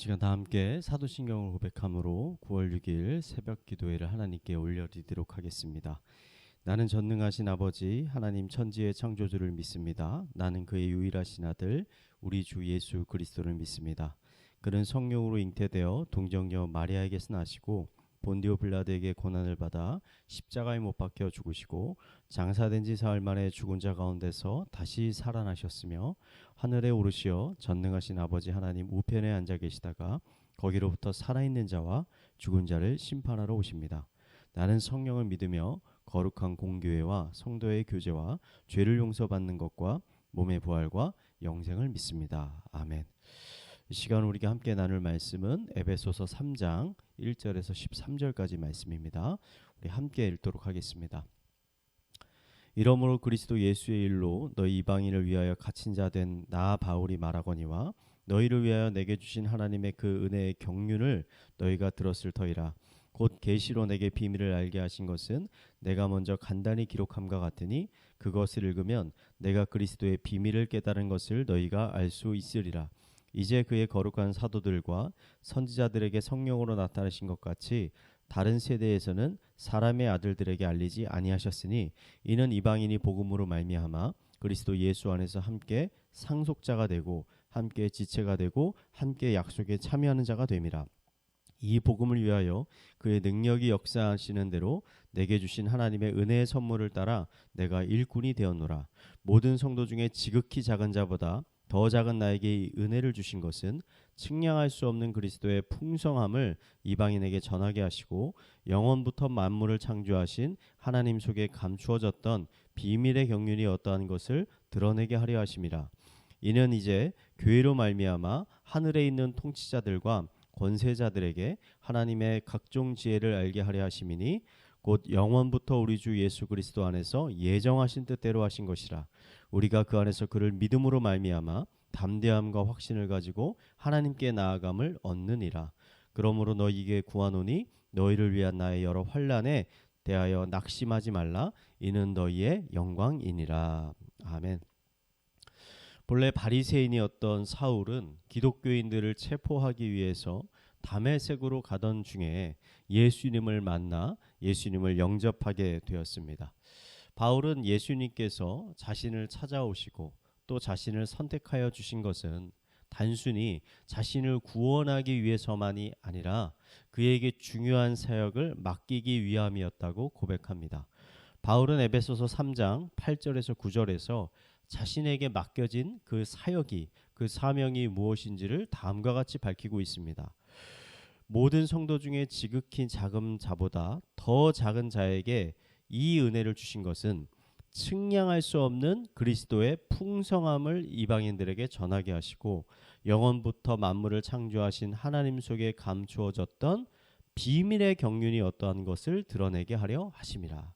시간 다 함께 사도신경을 고백함으로 9월 6일 새벽 기도회를 하나님께 올려드리도록 하겠습니다. 나는 전능하신 아버지 하나님 천지의 창조주를 믿습니다. 나는 그의 유일하신 아들 우리 주 예수 그리스도를 믿습니다. 그는 성령으로 잉태되어 동정녀 마리아에게서 나시고 본디오 빌라드에게 고난을 받아 십자가에 못 박혀 죽으시고 장사된 지 사흘 만에 죽은 자 가운데서 다시 살아나셨으며 하늘에 오르시어 전능하신 아버지 하나님 우편에 앉아 계시다가 거기로부터 살아있는 자와 죽은 자를 심판하러 오십니다. 나는 성령을 믿으며 거룩한 공교회와 성도의 교제와 죄를 용서받는 것과 몸의 부활과 영생을 믿습니다. 아멘. 이 시간 우리가 함께 나눌 말씀은 에베소서 3장 1절에서 13절까지 말씀입니다. 우리 함께 읽도록 하겠습니다. 이러므로 그리스도 예수의 일로 너희 이방인을 위하여 갇힌 자 된 나 바울이 말하거니와 너희를 위하여 내게 주신 하나님의 그 은혜의 경륜을 너희가 들었을 터이라. 곧 계시로 내게 비밀을 알게 하신 것은 내가 먼저 간단히 기록함과 같으니 그것을 읽으면 내가 그리스도의 비밀을 깨달은 것을 너희가 알 수 있으리라. 이제 그의 거룩한 사도들과 선지자들에게 성령으로 나타나신 것 같이 다른 세대에서는 사람의 아들들에게 알리지 아니하셨으니 이는 이방인이 복음으로 말미암아 그리스도 예수 안에서 함께 상속자가 되고 함께 지체가 되고 함께 약속에 참여하는 자가 됨이라. 이 복음을 위하여 그의 능력이 역사하시는 대로 내게 주신 하나님의 은혜의 선물을 따라 내가 일꾼이 되었노라. 모든 성도 중에 지극히 작은 자보다 더 작은 나에게 이 은혜를 주신 것은 측량할 수 없는 그리스도의 풍성함을 이방인에게 전하게 하시고 영원부터 만물을 창조하신 하나님 속에 감추어졌던 비밀의 경륜이 어떠한 것을 드러내게 하려 하심이라. 이는 이제 교회로 말미암아 하늘에 있는 통치자들과 권세자들에게 하나님의 각종 지혜를 알게 하려 하심이니 곧 영원부터 우리 주 예수 그리스도 안에서 예정하신 뜻대로 하신 것이라. 우리가 그 안에서 그를 믿음으로 말미암아 담대함과 확신을 가지고 하나님께 나아감을 얻느니라. 그러므로 너희에게 구하노니 너희를 위한 나의 여러 환난에 대하여 낙심하지 말라. 이는 너희의 영광이니라. 아멘. 본래 바리새인이었던 사울은 기독교인들을 체포하기 위해서 다메섹으로 가던 중에 예수님을 만나 예수님을 영접하게 되었습니다. 바울은 예수님께서 자신을 찾아오시고 또 자신을 선택하여 주신 것은 단순히 자신을 구원하기 위해서만이 아니라 그에게 중요한 사역을 맡기기 위함이었다고 고백합니다. 바울은 에베소서 3장 8절에서 9절에서 자신에게 맡겨진 그 사역이 그 사명이 무엇인지를 다음과 같이 밝히고 있습니다. 모든 성도 중에 지극히 작은 자보다 더 작은 자에게 이 은혜를 주신 것은 측량할 수 없는 그리스도의 풍성함을 이방인들에게 전하게 하시고 영원부터 만물을 창조하신 하나님 속에 감추어졌던 비밀의 경륜이 어떠한 것을 드러내게 하려 하심이라.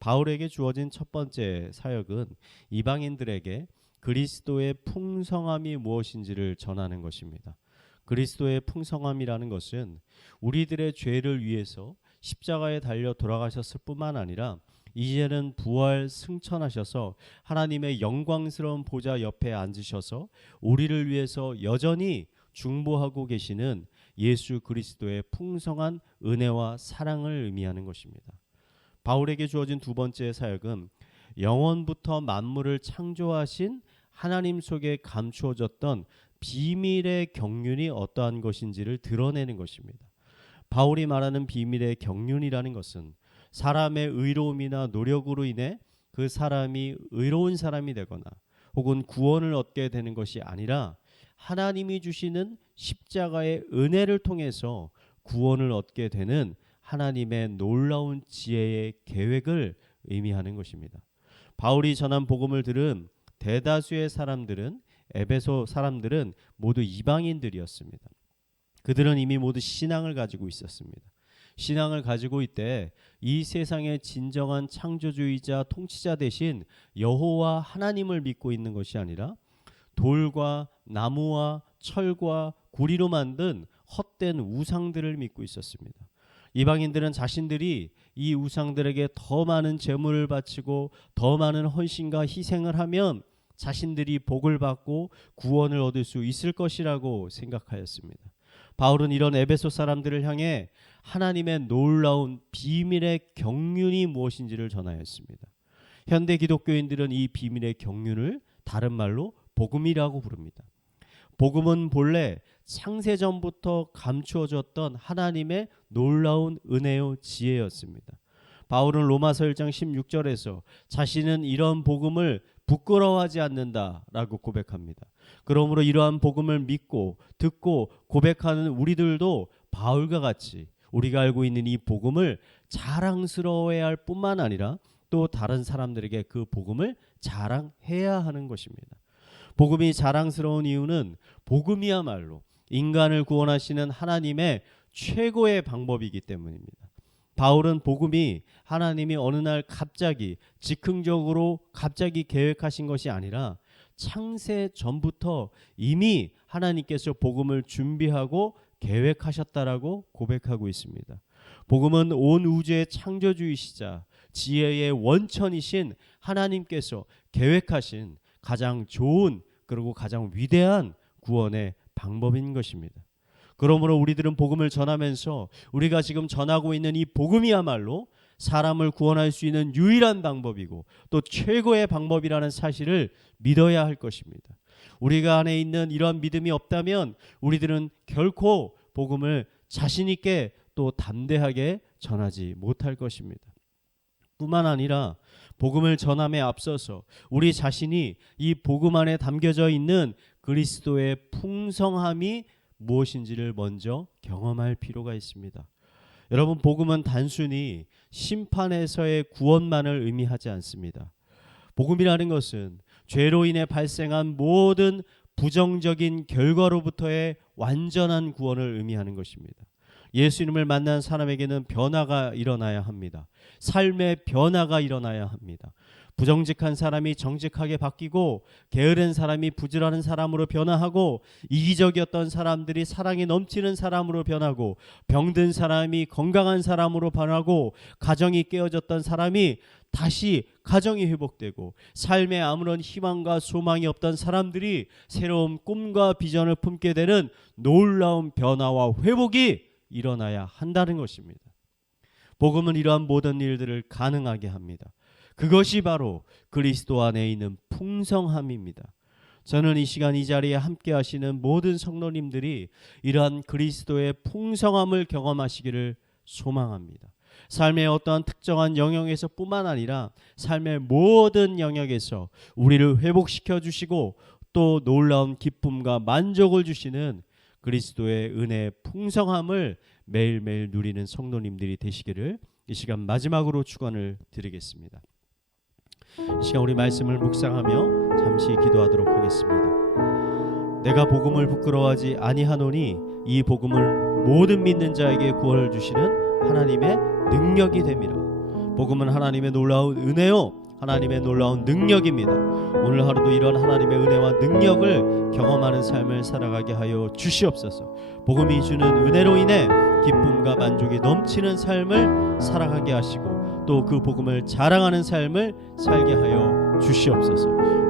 바울에게 주어진 첫 번째 사역은 이방인들에게 그리스도의 풍성함이 무엇인지를 전하는 것입니다. 그리스도의 풍성함이라는 것은 우리들의 죄를 위해서 십자가에 달려 돌아가셨을 뿐만 아니라 이제는 부활 승천하셔서 하나님의 영광스러운 보좌 옆에 앉으셔서 우리를 위해서 여전히 중보하고 계시는 예수 그리스도의 풍성한 은혜와 사랑을 의미하는 것입니다. 바울에게 주어진 두 번째 사역은 영원부터 만물을 창조하신 하나님 속에 감추어졌던 비밀의 경륜이 어떠한 것인지를 드러내는 것입니다. 바울이 말하는 비밀의 경륜이라는 것은 사람의 의로움이나 노력으로 인해 그 사람이 의로운 사람이 되거나 혹은 구원을 얻게 되는 것이 아니라 하나님이 주시는 십자가의 은혜를 통해서 구원을 얻게 되는 하나님의 놀라운 지혜의 계획을 의미하는 것입니다. 바울이 전한 복음을 들은 대다수의 사람들은 에베소 사람들은 모두 이방인들이었습니다. 그들은 이미 모두 신앙을 가지고 있었습니다. 신앙을 가지고 있되 이 세상의 진정한 창조주의자 통치자 대신 여호와 하나님을 믿고 있는 것이 아니라 돌과 나무와 철과 구리로 만든 헛된 우상들을 믿고 있었습니다. 이방인들은 자신들이 이 우상들에게 더 많은 제물을 바치고 더 많은 헌신과 희생을 하면 자신들이 복을 받고 구원을 얻을 수 있을 것이라고 생각하였습니다. 바울은 이런 에베소 사람들을 향해 하나님의 놀라운 비밀의 경륜이 무엇인지를 전하였습니다. 현대 기독교인들은 이 비밀의 경륜을 다른 말로 복음이라고 부릅니다. 복음은 본래 창세전부터 감추어졌던 하나님의 놀라운 은혜요 지혜였습니다. 바울은 로마서 1장 16절에서 자신은 이런 복음을 부끄러워하지 않는다라고 고백합니다. 그러므로 이러한 복음을 믿고 듣고 고백하는 우리들도 바울과 같이 우리가 알고 있는 이 복음을 자랑스러워해야 할 뿐만 아니라 또 다른 사람들에게 그 복음을 자랑해야 하는 것입니다. 복음이 자랑스러운 이유는 복음이야말로 인간을 구원하시는 하나님의 최고의 방법이기 때문입니다. 바울은 복음이 하나님이 어느 날 갑자기 즉흥적으로 갑자기 계획하신 것이 아니라 창세 전부터 이미 하나님께서 복음을 준비하고 계획하셨다라고 고백하고 있습니다. 복음은 온 우주의 창조주이시자 지혜의 원천이신 하나님께서 계획하신 가장 좋은 그리고 가장 위대한 구원의 방법인 것입니다. 그러므로 우리들은 복음을 전하면서 우리가 지금 전하고 있는 이 복음이야말로 사람을 구원할 수 있는 유일한 방법이고 또 최고의 방법이라는 사실을 믿어야 할 것입니다. 우리가 안에 있는 이러한 믿음이 없다면 우리들은 결코 복음을 자신 있게 또 담대하게 전하지 못할 것입니다. 뿐만 아니라 복음을 전함에 앞서서 우리 자신이 이 복음 안에 담겨져 있는 그리스도의 풍성함이 무엇인지를 먼저 경험할 필요가 있습니다. 여러분, 복음은 단순히 심판에서의 구원만을 의미하지 않습니다. 복음이라는 것은 죄로 인해 발생한 모든 부정적인 결과로부터의 완전한 구원을 의미하는 것입니다. 예수님을 만난 사람에게는 변화가 일어나야 합니다. 삶의 변화가 일어나야 합니다. 부정직한 사람이 정직하게 바뀌고 게으른 사람이 부지런한 사람으로 변화하고 이기적이었던 사람들이 사랑이 넘치는 사람으로 변하고 병든 사람이 건강한 사람으로 변하고 가정이 깨어졌던 사람이 다시 가정이 회복되고 삶에 아무런 희망과 소망이 없던 사람들이 새로운 꿈과 비전을 품게 되는 놀라운 변화와 회복이 일어나야 한다는 것입니다. 복음은 이러한 모든 일들을 가능하게 합니다. 그것이 바로 그리스도 안에 있는 풍성함입니다. 저는 이 시간 이 자리에 함께 하시는 모든 성도님들이 이러한 그리스도의 풍성함을 경험하시기를 소망합니다. 삶의 어떠한 특정한 영역에서 뿐만 아니라 삶의 모든 영역에서 우리를 회복시켜 주시고 또 놀라운 기쁨과 만족을 주시는 그리스도의 은혜의 풍성함을 매일매일 누리는 성도님들이 되시기를 이 시간 마지막으로 축원을 드리겠습니다. 이 시간 우리 말씀을 묵상하며 잠시 기도하도록 하겠습니다. 내가 복음을 부끄러워하지 아니하노니 이 복음을 모든 믿는 자에게 구원을 주시는 하나님의 능력이 됨이라. 복음은 하나님의 놀라운 은혜요 하나님의 놀라운 능력입니다. 오늘 하루도 이런 하나님의 은혜와 능력을 경험하는 삶을 살아가게 하여 주시옵소서. 복음이 주는 은혜로 인해 기쁨과 만족이 넘치는 삶을 살아가게 하시고 또 그 복음을 자랑하는 삶을 살게 하여 주시옵소서.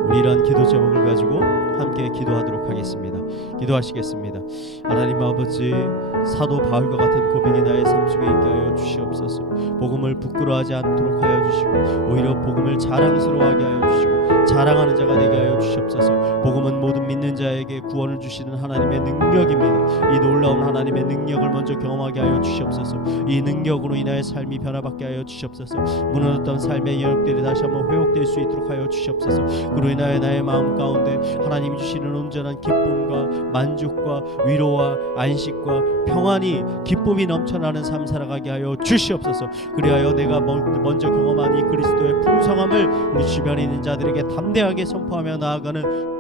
우리 이런 기도 제목을 가지고 함께 기도하도록 하겠습니다. 기도하시겠습니다. 하나님 아버지, 사도 바울과 같은 고백이 나의 삶 속에 있게 하여 주시옵소서. 복음을 부끄러워하지 않도록 하여 주시고 오히려 복음을 자랑스러워하게 하여 주시고 자랑하는 자가 되게 하여 주시옵소서. 복음은 모든 믿는 자에게 구원을 주시는 하나님의 능력입니다. 이 놀라운 하나님의 능력을 먼저 경험하게 하여 주시옵소서. 이 능력으로 인하여 삶이 변화받게 하여 주시옵소서. 무너졌던 삶의 영역들이 다시 한번 회복될 수 있도록 하여 주시옵소서. 그로 인하여 나의 마음 가운데 하나님이 주시는 온전한 기쁨과 만족과 위로와 안식과 평안이 기쁨이 넘쳐나는 삶 살아가게 하여 주시옵소서. 그리하여 내가 먼저 경험한 이 그리스도의 풍성함을 우리 주변에 있는 자들에게 담대하게 선포하며 나아가는